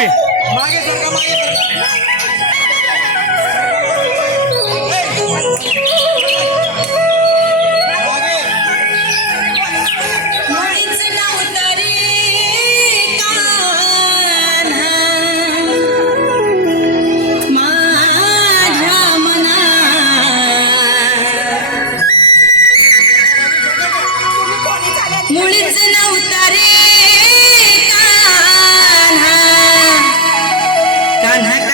भी। मागे सर का मागे सर का।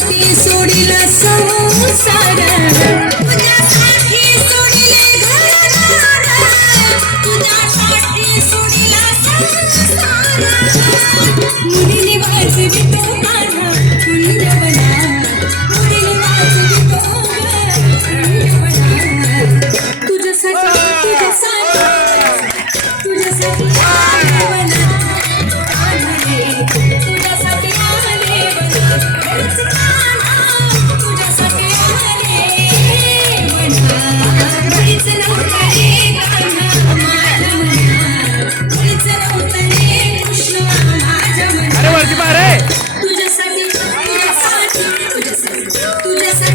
सोडिला संसार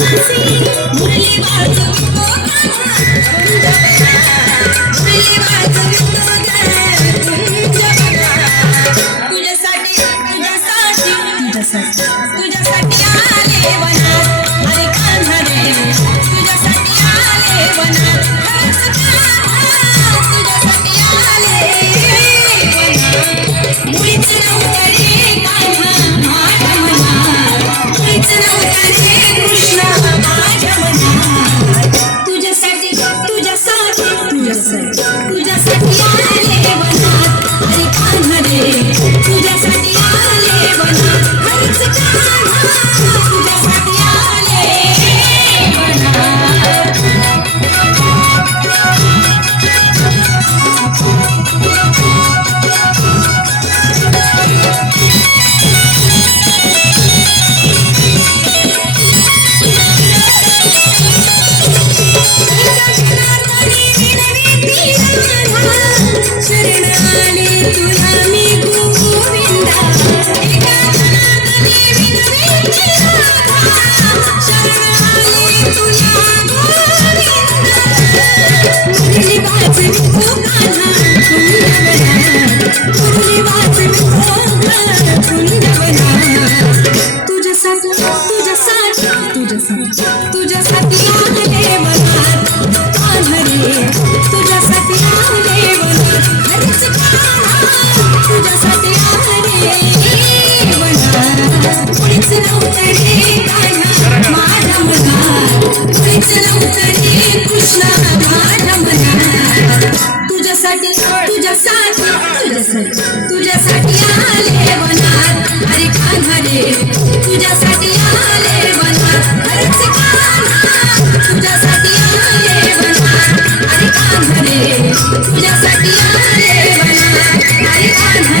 वाजवितो ग Let's go. te vas a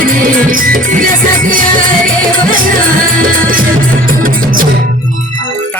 रे तुझ्यासाठी आले वनात